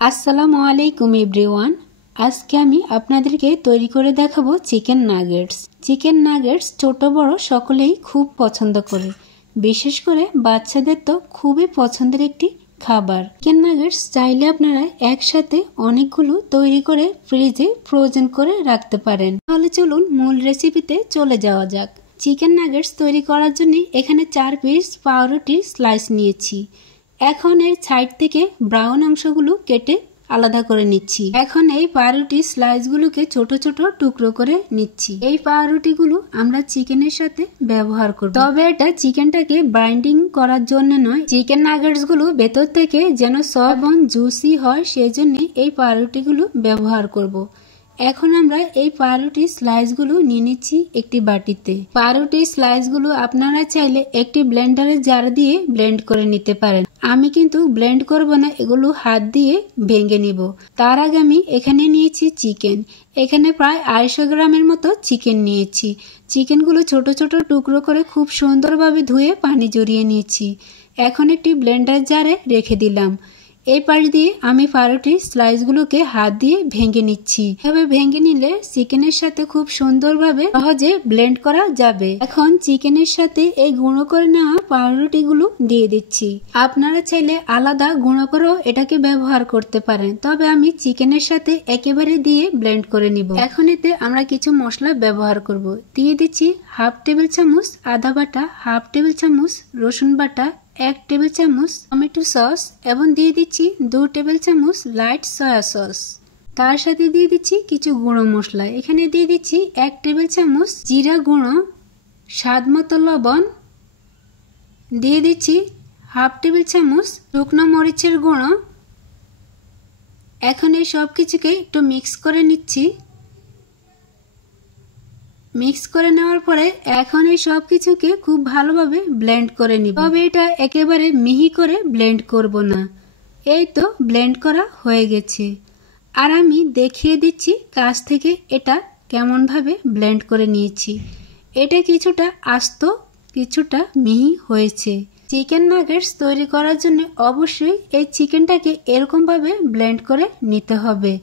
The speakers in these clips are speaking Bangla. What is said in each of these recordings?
আসসালামু আলাইকুম এভরিওয়ান। আজকে আমি আপনাদেরকে তৈরি করে দেখাবো চিকেন নাগেটস। চিকেন নাগেটস ছোট বড় সকলেই খুব পছন্দ করে, বিশেষ করে বাচ্চাদের তো খুবই পছন্দের একটি খাবার। চিকেন নাগেটস চাইলে আপনারা একসাথে অনেকগুলো তৈরি করে ফ্রিজে ফ্রোজেন করে রাখতে পারেন। তাহলে চলুন মূল রেসিপিতে চলে যাওয়া যাক। চিকেন নাগেটস তৈরি করার জন্য এখানে 4 পিস পাউরুটির স্লাইস নিয়েছি। এখন এর সাইড থেকে ব্রাউন অংশগুলো কেটে আলাদা করে নিচ্ছি। এখন এই পাউরুটি স্লাইসগুলোকে ছোট ছোট টুকরো করে নিচ্ছি। এই পাউরুটিগুলো আমরা চিকেনের সাথে ব্যবহার করব, তবে এটা চিকেনটাকে বাইন্ডিং করার জন্য নয়। চিকেন নাগেটস গুলো ভেতর থেকে যেন সফট এবং জুসি হয়, সেই জন্য এই পাউরুটিগুলো ব্যবহার করব। এখন আমরা এই পাউরুটি স্লাইসগুলো নিয়ে নিচ্ছি একটি বাটিতে। পাউরুটি স্লাইসগুলো আপনারা চাইলে একটি ব্লেন্ডারের জার দিয়ে ব্লেন্ড করে নিতে পারেন। আমি কিন্তু ব্লেন্ড করব না, এগুলো হাত দিয়ে ভেঙে নিব। তার আগে আমি এখানে নিয়েছি চিকেন। এখানে প্রায় 250 গ্রামের মতো চিকেন নিয়েছি। চিকেনগুলো ছোট ছোট টুকরো করে খুব সুন্দরভাবে ধুয়ে পানি জড়িয়ে নিয়েছি। এখন একটি ব্লেন্ডার জারে রেখে দিলাম। এই পাশ দিয়ে আমি পাউরুটির স্লাইসগুলোকে হাত দিয়ে ভেঙে নিচ্ছি। এভাবে ভেঙে নিলে চিকেনের সাথে খুব সুন্দরভাবে সহজে ব্লেন্ড করা যাবে। এখন চিকেনের সাথে এই গুঁড়ো করে নেওয়া পাউরুটিগুলো দিয়ে দিচ্ছি। আপনারা চাইলে আলাদা গুঁড়ো করেও এটাকে ব্যবহার করতে পারেন, তবে আমি চিকেনের সাথে একেবারে দিয়ে ব্লেন্ড করে নিব। এখন এতে আমরা কিছু মশলা ব্যবহার করব। দিয়ে দিচ্ছি 1/2 টেবিল চামচ আদা বাটা, 1/2 টেবিল চামচ রসুন বাটা, 1 টেবিল চামচ টমেটো সস এবং দিয়ে দিচ্ছি 2 টেবিল চামচ লাইট সয়া সস। তার সাথে দিয়ে দিচ্ছি কিছু গুঁড়ো মশলা। এখানে দিয়ে দিচ্ছি 1 টেবিল চামচ জিরা গুঁড়ো, স্বাদ মতো লবণ, দিয়ে দিচ্ছি 1/2 টেবিল চামচ শুকনো মরিচের গুঁড়ো। এখন এই সব কিছুকে একটু মিক্স করে নিচ্ছি। মিক্স করে নেওয়ার পরে এখন এই সব কিছুকে খুব ভালোভাবে ব্লেন্ড করে নিব, তবে এটা একেবারে মিহি করে ব্লেন্ড করব না। এই তো ব্লেন্ড করা হয়ে গেছে। আর আমি দেখিয়ে দিচ্ছি কাছ থেকে এটা কেমন ভাবে ব্লেন্ড করে নিয়েছি। এটা কিছুটা আস্ত কিছুটা মিহি হয়েছে। চিকেন নাগেটস তৈরি করার জন্য অবশ্যই এই চিকেনটাকে এরকম ভাবে ব্লেন্ড করে নিতে হবে।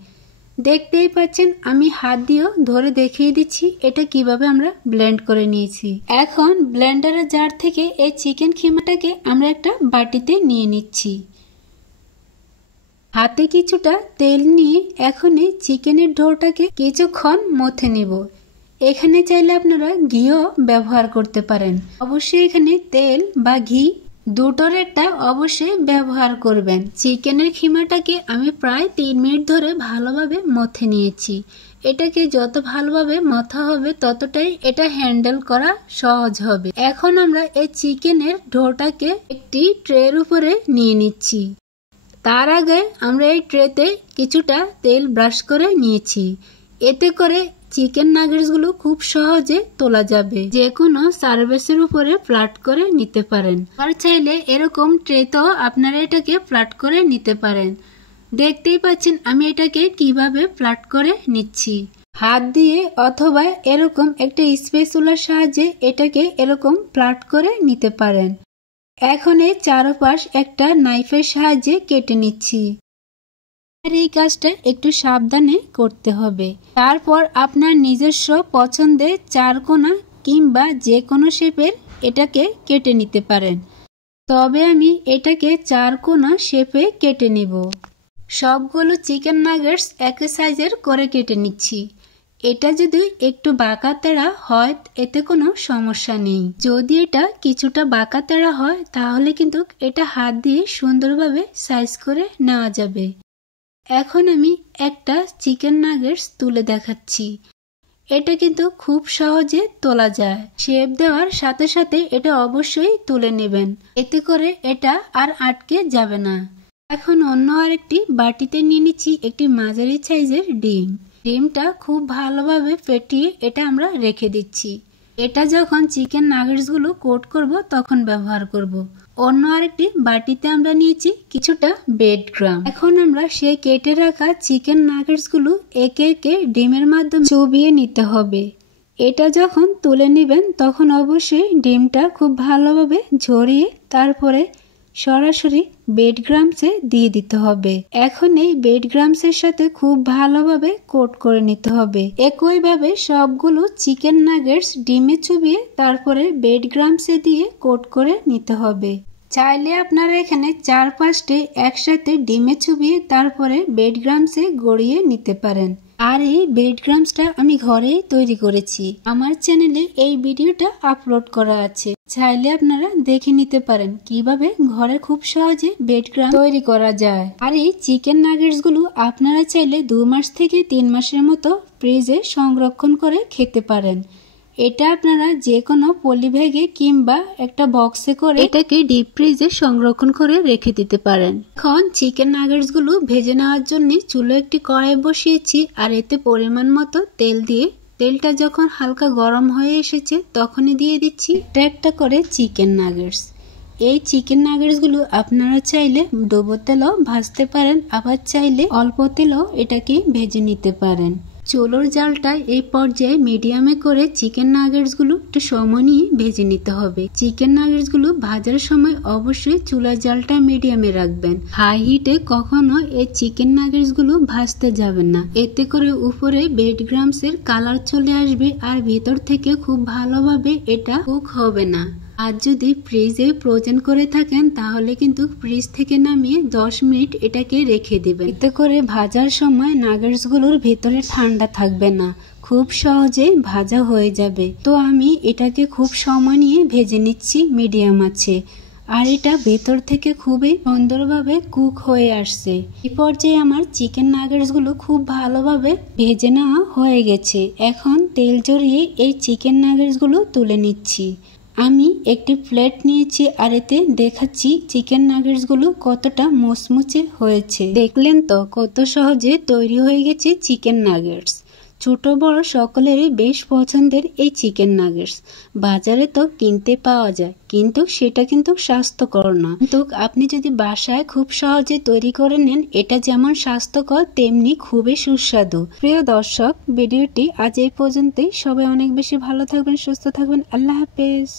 দেখতেই পাচ্ছেন আমি হাত দিয়েও ধরে দেখিয়ে দিচ্ছি এটা কিভাবে আমরা ব্লেন্ড করে নিয়েছি। এখন ব্লেন্ডারের জার থেকে এই চিকেন কিমাটাকে আমরা একটা বাটিতে নিয়ে নিচ্ছি। হাতে কিছুটা তেল নিয়ে এখন এই চিকেনের ডোটাকে কিছুক্ষণ মথে নিব। এখানে চাইলে আপনারা ঘিও ব্যবহার করতে পারেন। অবশ্যই এখানে তেল বা ঘি দুটোর একটা অবশ্যই ব্যবহার করবেন। চিকেনের খিমাটাকে আমি প্রায় 3 মিনিট ধরে ভালোভাবে মথে নিয়েছি। এটাকে যত ভালোভাবে মথা হবে ততটাই এটা হ্যান্ডেল করা সহজ হবে। এখন আমরা এই চিকেনের ডোটাকে একটি ট্রের উপরে নিয়ে নিচ্ছি। তার আগে আমরা এই ট্রেতে কিছুটা তেল ব্রাশ করে নিয়েছি। এতে করে চিকেন নাগেটস গুলো খুব সহজে তোলা যাবে। যে কোনো সার্ভিসের উপরে ফ্ল্যাট করে নিতে পারেন, আর চাইলে এরকম ট্রেতেও আপনারা এটাকে ফ্ল্যাট করে নিতে পারেন। দেখতেই পাচ্ছেন আমি এটাকে কিভাবে ফ্ল্যাট করে নিচ্ছি। হাত দিয়ে অথবা এরকম একটা স্প্যাচুলার সাহায্যে এটাকে এরকম ফ্ল্যাট করে নিতে পারেন। এখন এই চারপাশ একটা নাইফের সাহায্যে কেটে নিচ্ছি। এই কাজটা একটু সাবধানে করতে হবে। তারপর আপনার নিজস্ব পছন্দের 4 কোণা কিংবা যে কোনো শেপের এটাকে কেটে নিতে পারেন, তবে আমি এটাকে 4 কোণা শেপে কেটে নিব। সবগুলো চিকেন নাগেটস একই সাইজের করে কেটে নিচ্ছি। এটা যদি একটু বাঁকা তেড়া হয় এতে কোনো সমস্যা নেই। যদি এটা কিছুটা বাঁকা তেড়া হয় তাহলে কিন্তু এটা হাত দিয়ে সুন্দরভাবে সাইজ করে নেওয়া যাবে। এখন আমি একটা চিকেন নাগেটস তুলে দেখাচ্ছি। এটা কিন্তু খুব সহজে তোলা যায়। শেপ দেওয়ার সাথে সাথে এটা অবশ্যই তুলে নেবেন, এতে করে এটা আর আটকে যাবে না। এখন অন্য আরেকটি বাটিতে নিয়ে নিচ্ছি একটি মাঝারি সাইজের ডিম। ডিমটা খুব ভালোভাবে ফেটিয়ে এটা আমরা রেখে দিচ্ছি। এটা যখন চিকেন নাগেটস গুলো কোট করব তখন ব্যবহার করব। অন্য আরেকটি বাটিতে আমরা নিয়েছি কিছুটা ব্রেড ক্রাম্ব। এখন আমরা সেই কেটে রাখা চিকেন নাগেটস গুলো একে একে ডিমের মাধ্যমে চুবিয়ে নিতে হবে। এটা যখন তুলে নেবেন তখন অবশ্যই ডিমটা খুব ভালোভাবে ঝরিয়ে তারপরে সরাসরি বেড গ্রামসে দিয়ে দিতে হবে। এখন এই বেড গ্রামসের সাথে খুব ভালোভাবে কোট করে নিতে হবে। একইভাবে সবগুলো চিকেন নাগেটস ডিমে চুবিয়ে তারপরে বেড গ্রামসে দিয়ে কোট করে নিতে হবে। চাইলে আপনারা এখানে 4-5টি একসাথে ডিমে চুবিয়ে তারপরে বেড গ্রামসে গড়িয়ে নিতে পারেন। আর এই বেড গ্রামসটা আমি ঘরেই তৈরি করেছি। আমার চ্যানেলে এই ভিডিওটা আপলোড করা আছে, চাইলে আপনারা দেখে নিতে পারেন কিভাবে ঘরে খুব সহজে বেড গ্রাম তৈরি করা যায়। আর এই চিকেন নাগেটস গুলো আপনারা চাইলে 2 মাস থেকে 3 মাসের মতো ফ্রিজে সংরক্ষণ করে খেতে পারেন। এটা আপনারা যে কোনো পলিব্যাগে কিংবা একটা বক্সে করে এটাকে ডিপ ফ্রিজে সংরক্ষণ করে রেখে দিতে পারেন। এখন চিকেন নাগেটস গুলো ভেজে নেওয়ার জন্য চুলো একটি কড়াই বসিয়েছি আর এতে পরিমাণ মতো তেল দিয়ে তেলটা যখন হালকা গরম হয়ে এসেছে তখনই দিয়ে দিচ্ছি একটা একটা করে চিকেন নাগেটস। এই চিকেন নাগেটস গুলো আপনারা চাইলে ডুবো তেলও ভাজতে পারেন, আবার চাইলে অল্প তেলও এটাকে ভেজে নিতে পারেন। চুলোর জালটা এই পর্যায়ে মিডিয়ামে করে চিকেন নাগেটস গুলো একটু সময় নিয়ে ভেজে নিতে হবে। চিকেন নাগেটস গুলো ভাজার সময় অবশ্যই চুলার জালটা মিডিয়ামে রাখবেন। হাই হিটে কখনো এই চিকেন নাগেটস গুলো ভাজতে যাবেন না, এতে করে উপরে বেড গ্রামসের কালার চলে আসবে আর ভিতর থেকে খুব ভালোভাবে এটা কুক হবে না। আর যদি ফ্রিজে ফ্রোজেন করে থাকেন তাহলে কিন্তু ফ্রিজ থেকে নামিয়ে 10 মিনিট এটাকে রেখে দিবেন, এতে করে ভাজার সময় নাগেটস গুলোর ভেতরে ঠান্ডা থাকবে না, খুব সহজে ভাজা হয়ে যাবে। তো আমি এটাকে খুব সময় নিয়ে ভেজে নিচ্ছি মিডিয়াম আছে, আর এটা ভেতর থেকে খুবই সুন্দরভাবে কুক হয়ে আসছে। এই পর্যায়ে আমার চিকেন নাগেটস গুলো খুব ভালোভাবে ভেজে নেওয়া হয়ে গেছে। এখন তেল জড়িয়ে এই চিকেন নাগেটস গুলো তুলে নিচ্ছি। আমি একটি প্লেট নিয়েছি আর এতে দেখাচ্ছি চিকেন নাগেটস গুলো কতটা মুচমুচে হয়েছে। দেখলেন তো কত সহজে তৈরি হয়ে গেছে চিকেন নাগেটস। ছোট বড় সকলেরই বেশ পছন্দের এই চিকেন নাগেটস। বাজারে তো কিনতে পাওয়া যায়, কিন্তু সেটা কিন্তু স্বাস্থ্যকর না। কিন্তু আপনি যদি বাসায় খুব সহজে তৈরি করে নেন, এটা যেমন স্বাস্থ্যকর তেমনি খুবই সুস্বাদু। প্রিয় দর্শক, ভিডিওটি আজ এই পর্যন্তই। সবাই অনেক বেশি ভালো থাকবেন, সুস্থ থাকবেন। আল্লাহ হাফেজ।